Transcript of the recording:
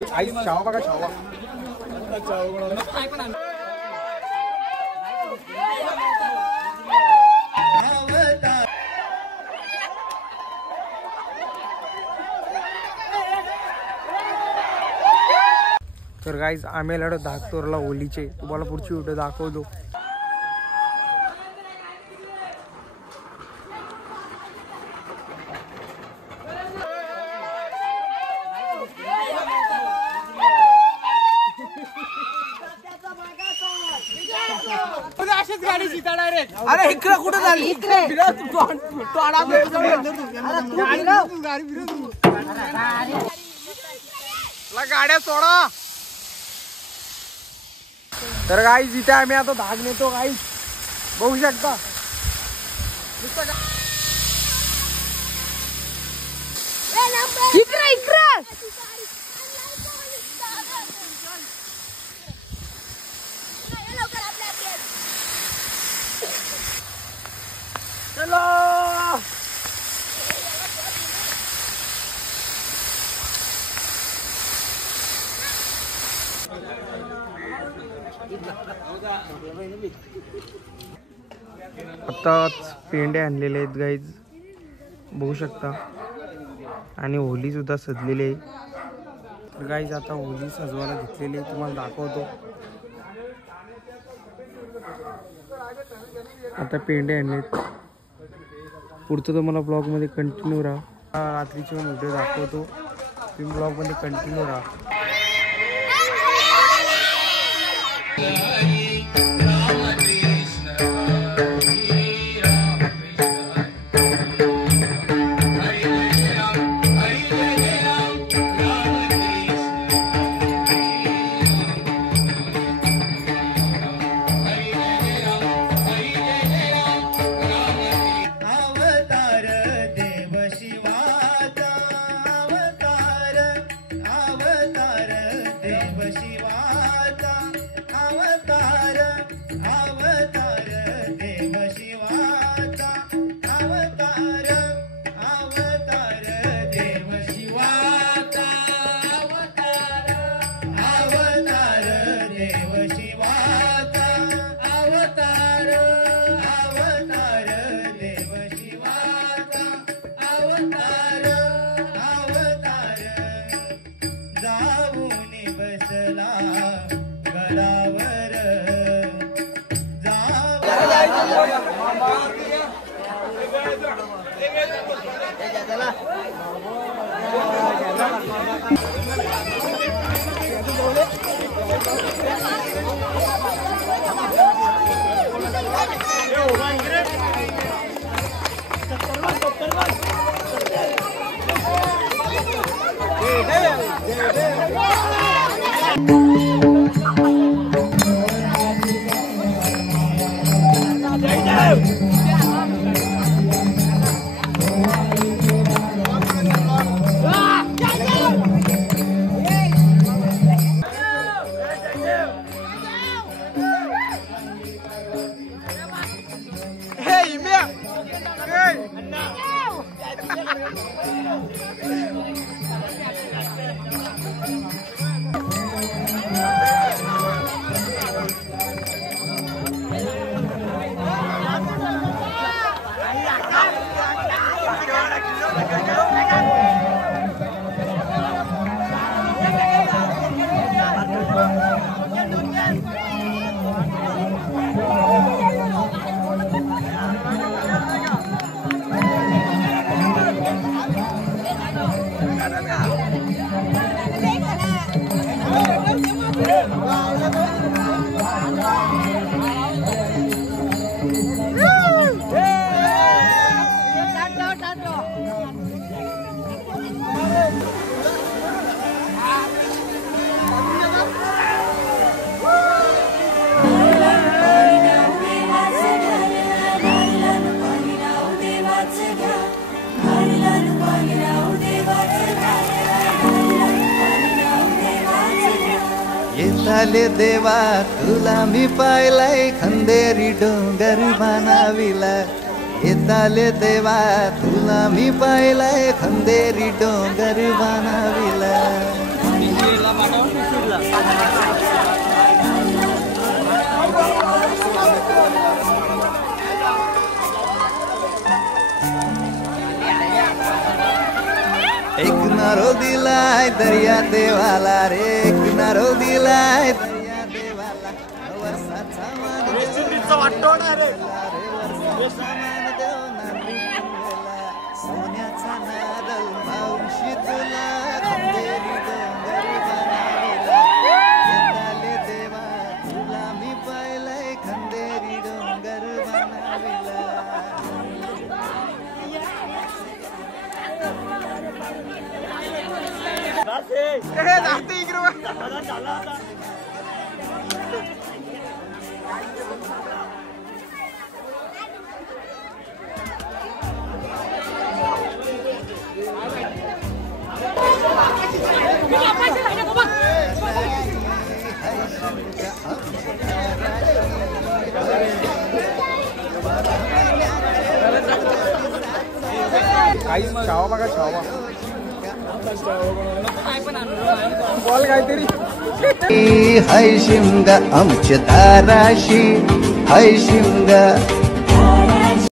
आई शावा बघा शावा. तर गाईज आम्ही आलो धाकतोरला होलीचे. तुम्हाला पुढची व्हिडिओ दाखवतो. अरे इकडे कुठे झाली गाड्या सोडा. तर गाईज इथे आम्ही आता भाग नेतो. गाईज बघू शकता. इकडे इकडे चलो. आताच पेंडे आणलेले आहेत गाईज बघू शकता. आणि होली सुद्धा सजलेली आहे. तर गाईज आता होली सजवायला घेतलेली आहे. तुम्हाला दाखवतो. आता पेंडे आणलेत. पुढचं तुम्हाला ब्लॉगमध्ये कंटिन्यू राहा. रात्रीचे पण व्हिडिओ दाखवतो. तुम्ही ब्लॉगमध्ये कंटिन्यू राहा. येताले देवा तुला मी पाहिलाय खंदेरी डोंगर बनाविला. येताले देवा तुला मी पाहिलाय खंदेरी डोंगर बनाविला. एक नारो दिलाय दर्या देवाला रे, एक नारो दिलाय दर्या देवाला, वर्षाचा मान सोन्याचा नारळ मावशी तुला खंदेरी डोंगर बनाविला, येताले देवा तुला मी पाहिलंय खंदेरी डोंगर बनाविला. छावा बघा छावा बॉल काहीतरी हाय शिमगा आमच्या दाराशी, हाय शिमगा